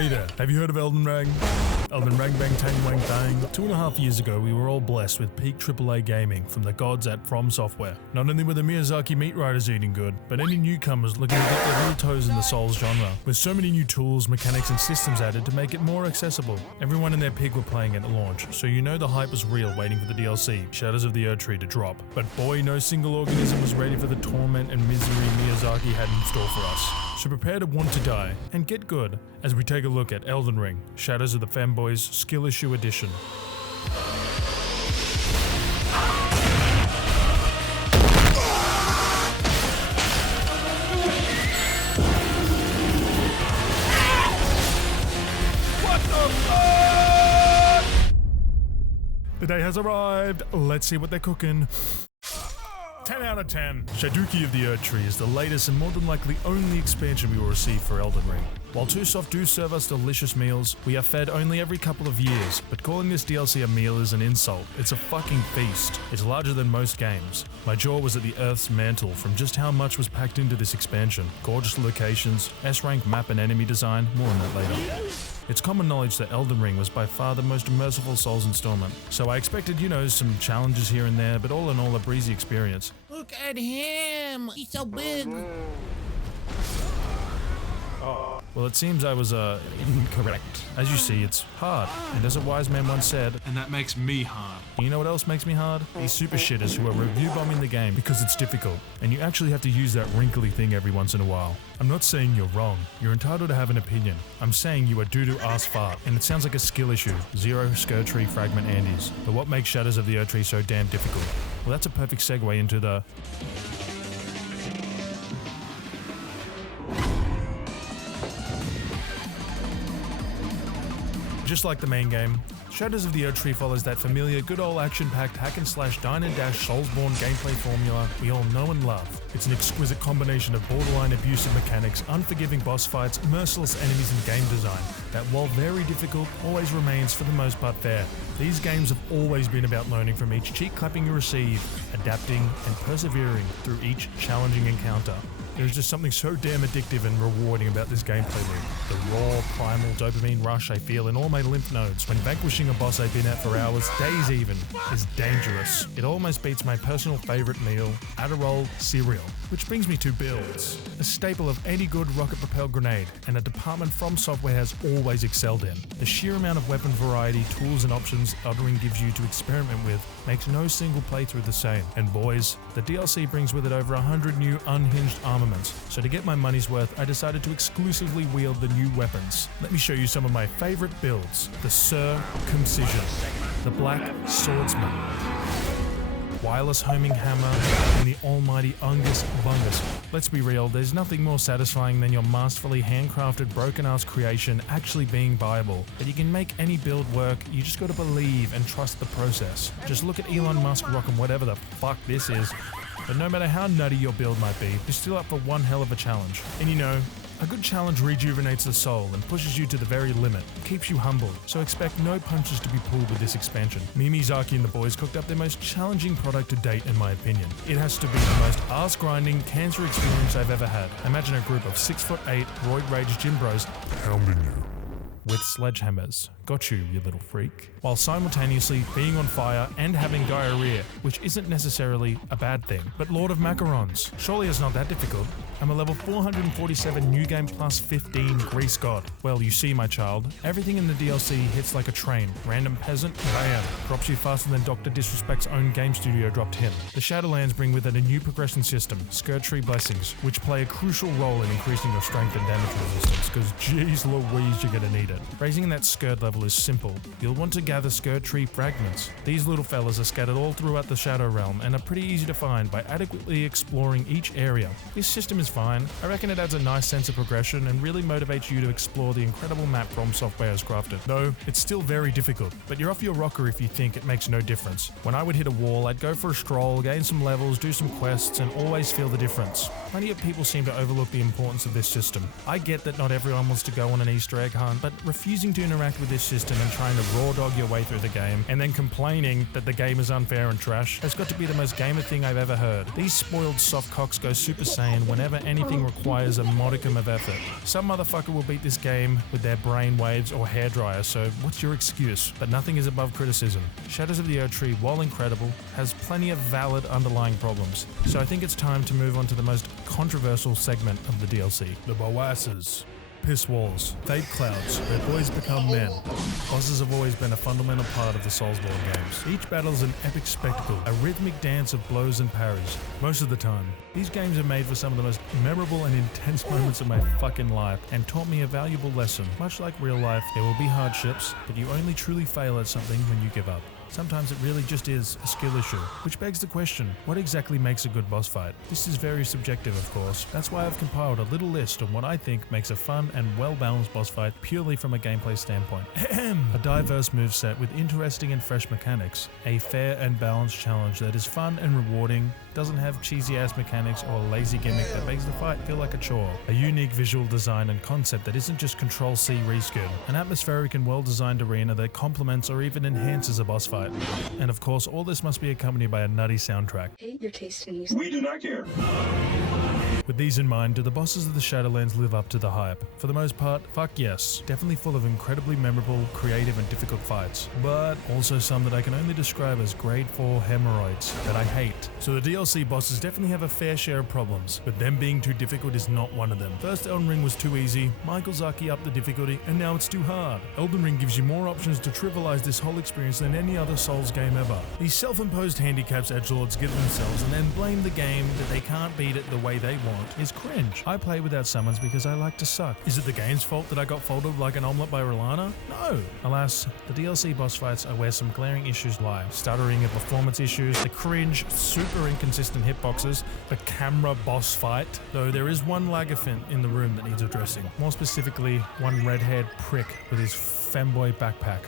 Hey there, have you heard of Elden Ring? Elden Ring bang tang wang bang. 2.5 years ago, we were all blessed with peak AAA gaming from the gods at FromSoftware. Not only were the Miyazaki meat riders eating good, but any newcomers looking to get their real toes in the Souls genre, with so many new tools, mechanics and systems added to make it more accessible. Everyone and their pig were playing it at launch, so you know the hype was real waiting for the DLC, Shadows of the Erdtree, to drop. But boy, no single organism was ready for the torment and misery Miyazaki had in store for us. So prepare to want to die, and get good, as we take a look at Elden Ring, Shadows of the Fanboys Skill Issue Edition. What the fuck? The day has arrived, let's see what they're cooking. 10 out of 10. Shadows of the Erdtree is the latest and more than likely only expansion we will receive for Elden Ring. While Tusoft do serve us delicious meals, we are fed only every couple of years, but calling this DLC a meal is an insult. It's a fucking feast. It's larger than most games. My jaw was at the Earth's mantle from just how much was packed into this expansion. Gorgeous locations, S-rank map and enemy design, more on that later. It's common knowledge that Elden Ring was by far the most merciful Souls installment, so I expected, some challenges here and there, but all in all a breezy experience. Look at him! He's so big! Well, it seems I was, incorrect. As you see, it's hard, and as a wise man once said, and that makes me hard. You know what else makes me hard? These super shitters who are review bombing the game because it's difficult, and you actually have to use that wrinkly thing every once in a while. I'm not saying you're wrong. You're entitled to have an opinion. I'm saying you are doo-doo ass fart, and it sounds like a skill issue. 0 scurdtree fragment Andes. But what makes Shadows of the Erdtree so damn difficult? Well, that's a perfect segue into the... Just like the main game, Shadows of the Erdtree follows that familiar, good old action-packed hack-and-slash dine-and-dash Soulsborne gameplay formula we all know and love. It's an exquisite combination of borderline abusive mechanics, unforgiving boss fights, merciless enemies and game design that, while very difficult, always remains for the most part fair. These games have always been about learning from each cheek clapping you receive, adapting and persevering through each challenging encounter. There's just something so damn addictive and rewarding about this gameplay loop. The raw, primal dopamine rush I feel in all my lymph nodes when vanquishing a boss I've been at for hours, days even, is dangerous. It almost beats my personal favourite meal, Adderall cereal. Which brings me to builds. A staple of any good rocket-propelled grenade, and a department FromSoftware has always excelled in. The sheer amount of weapon variety, tools and options Elden Ring gives you to experiment with makes no single playthrough the same. And boys, the DLC brings with it over 100 new unhinged armaments. So to get my money's worth, I decided to exclusively wield the new weapons. Let me show you some of my favourite builds. The Circumcision, the Black Swordsman, wireless homing hammer, and the almighty Ungus Bungus. Let's be real, there's nothing more satisfying than your masterfully handcrafted broken-ass creation actually being viable. But you can make any build work, you just gotta believe and trust the process. Just look at Elon Musk rocking whatever the fuck this is. But no matter how nutty your build might be, you're still up for one hell of a challenge. And a good challenge rejuvenates the soul and pushes you to the very limit, keeps you humbled, so expect no punches to be pulled with this expansion. Miyazaki and the boys cooked up their most challenging product to date in my opinion. It has to be the most ass-grinding, cancer experience I've ever had. Imagine a group of 6'8", roid-rage gym bros pounding you with sledgehammers. Got you little freak. While simultaneously being on fire and having diarrhea, which isn't necessarily a bad thing. But Lord of Macarons, surely it's not that difficult. I'm a level 447 New Game Plus 15 Grease God. Well, you see my child, everything in the DLC hits like a train. Random peasant, bam, drops you faster than Dr. Disrespect's own game studio dropped him. The Shadowlands bring with it a new progression system, scurdtree blessings, which play a crucial role in increasing your strength and damage resistance, because geez Louise, you're gonna need it. Raising that scurd level is simple. You'll want to gather scurdtree fragments. These little fellas are scattered all throughout the Shadow Realm and are pretty easy to find by adequately exploring each area. This system is fine. I reckon it adds a nice sense of progression and really motivates you to explore the incredible map FromSoftware has crafted. Though, it's still very difficult, but you're off your rocker if you think it makes no difference. When I would hit a wall, I'd go for a stroll, gain some levels, do some quests, and always feel the difference. Plenty of people seem to overlook the importance of this system. I get that not everyone wants to go on an Easter egg hunt, but refusing to interact with this system and trying to raw dog your way through the game, and then complaining that the game is unfair and trash, has got to be the most gamer thing I've ever heard. These spoiled soft cocks go Super Saiyan whenever anything requires a modicum of effort. Some motherfucker will beat this game with their brain waves or hairdryer, so what's your excuse? But nothing is above criticism. Shadows of the Erdtree, while incredible, has plenty of valid underlying problems. So I think it's time to move on to the most controversial segment of the DLC. The Boasses. Piss walls, fake clouds, where boys become men. Bosses have always been a fundamental part of the Soulsborne games. Each battle is an epic spectacle, a rhythmic dance of blows and parries. Most of the time, these games are made for some of the most memorable and intense moments of my fucking life and taught me a valuable lesson. Much like real life, there will be hardships, but you only truly fail at something when you give up. Sometimes it really just is a skill issue, which begs the question, what exactly makes a good boss fight? This is very subjective, of course. That's why I've compiled a little list on what I think makes a fun and well-balanced boss fight purely from a gameplay standpoint. A diverse moveset with interesting and fresh mechanics. A fair and balanced challenge that is fun and rewarding, doesn't have cheesy-ass mechanics or a lazy gimmick that makes the fight feel like a chore. A unique visual design and concept that isn't just Control-C reskin. An atmospheric and well-designed arena that complements or even enhances a boss fight. And of course, all this must be accompanied by a nutty soundtrack. Hate your taste in music. We do not care. With these in mind, do the bosses of the Shadowlands live up to the hype? For the most part, fuck yes. Definitely full of incredibly memorable, creative and difficult fights. But also some that I can only describe as grade 4 hemorrhoids that I hate. So the DLC bosses definitely have a fair share of problems, but them being too difficult is not one of them. First Elden Ring was too easy, Michael Zaki upped the difficulty, and now it's too hard. Elden Ring gives you more options to trivialize this whole experience than any other Souls game ever. These self-imposed handicaps edgelords give themselves and then blame the game that they can't beat it the way they want is cringe. I play without summons because I like to suck. Is it the game's fault that I got folded like an omelette by Rolana? No. Alas, the DLC boss fights are where some glaring issues lie. Stuttering and performance issues, the cringe, super inconsistent hitboxes, the camera boss fight, though there is one laggerfint in the room that needs addressing. More specifically, one red-haired prick with his femboy backpack.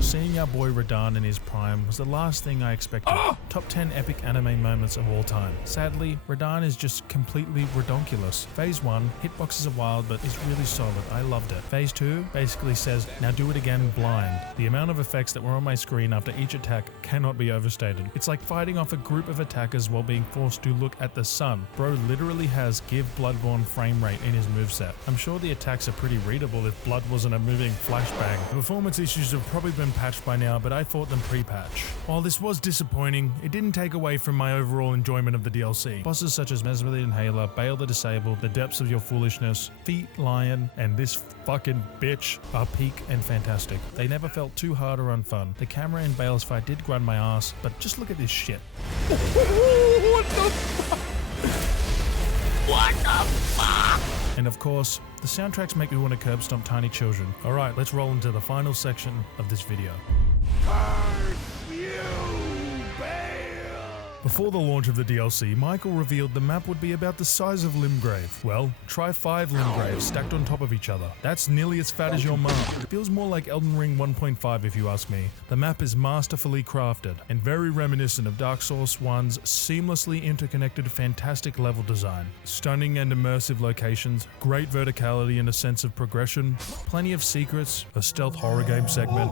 Seeing our boy Radahn in his prime was the last thing I expected. Top 10 epic anime moments of all time. Sadly, Radahn is just completely redonkulous. Phase 1, hitboxes are wild but is really solid. I loved it. Phase 2 basically says, now do it again blind. The amount of effects that were on my screen after each attack cannot be overstated. It's like fighting off a group of attackers while being forced to look at the sun. Bro literally has Give Bloodborne frame rate in his moveset. I'm sure the attacks are pretty readable if blood wasn't a moving flashbang. The performance issues have probably been patched by now, but I thought them pre-patch. While this was disappointing, it didn't take away from my overall enjoyment of the DLC. Bosses such as Mesmer the Inhaler, Bale the Disabled, The Depths of Your Foolishness, Feet Lion, and this fucking bitch are peak and fantastic. They never felt too hard or unfun. The camera in Bale's fight did grind my ass, but just look at this shit. What the fuck? What the fuck? And of course, the soundtracks make me want to curb stomp tiny children. Alright, let's roll into the final section of this video. Before the launch of the DLC, Michael revealed the map would be about the size of Limgrave. Well, try 5 Limgraves stacked on top of each other. That's nearly as fat as your mom. It feels more like Elden Ring 1.5 if you ask me. The map is masterfully crafted and very reminiscent of Dark Souls 1's seamlessly interconnected fantastic level design. Stunning and immersive locations, great verticality and a sense of progression, plenty of secrets, a stealth horror game segment.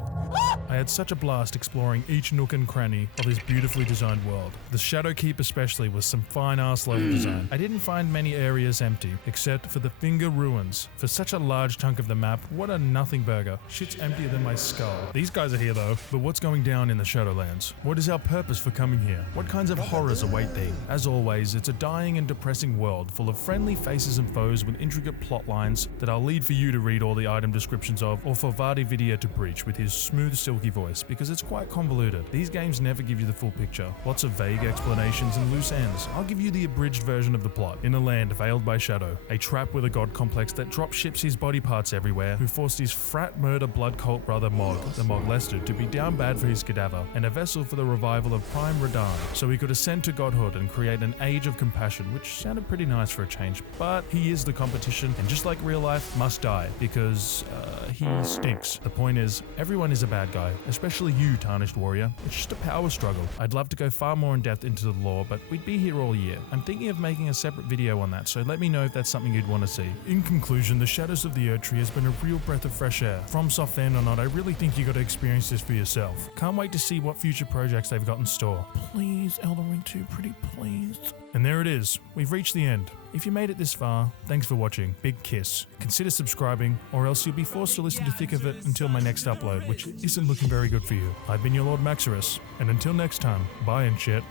I had such a blast exploring each nook and cranny of this beautifully designed world. The Shadowkeep especially was some fine-ass level design. I didn't find many areas empty, except for the Finger Ruins. For such a large chunk of the map, what a nothing burger. Shit's emptier than my skull. These guys are here though, but what's going down in the Shadowlands? What is our purpose for coming here? What kinds of horrors await thee? As always, it's a dying and depressing world full of friendly faces and foes with intricate plot lines that I'll leave for you to read all the item descriptions of, or for Vardy Vidya to breach with his smooth, silky voice, because it's quite convoluted. These games never give you the full picture. Lots of vague explanations and loose ends. I'll give you the abridged version of the plot. In a land veiled by shadow, a trap with a god complex that drop ships his body parts everywhere, who forced his frat murder blood cult brother Mog, the Mog Lester, to be down bad for his cadaver, and a vessel for the revival of Prime Radahn, so he could ascend to godhood and create an age of compassion, which sounded pretty nice for a change. But he is the competition, and just like real life, must die, because he stinks. The point is, everyone is a bad guy, especially you, Tarnished Warrior. It's just a power struggle. I'd love to go far more in depth in-depth into the lore, but we'd be here all year. I'm thinking of making a separate video on that, so let me know if that's something you'd want to see. In conclusion, the Shadows of the Erdtree has been a real breath of fresh air. FromSoft fan or not, I really think you got to experience this for yourself. Can't wait to see what future projects they've got in store. Please, Elden Ring 2, pretty please. And there it is. We've reached the end. If you made it this far, thanks for watching. Big kiss. Consider subscribing, or else you'll be forced to listen to thick of it until my next upload, which isn't looking very good for you. I've been your Lord Maxorus, and until next time, bye and shit.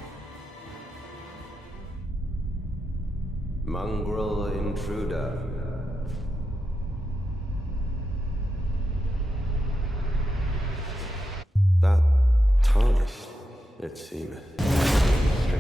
Mongrel intruder. That tarnished, it seemeth.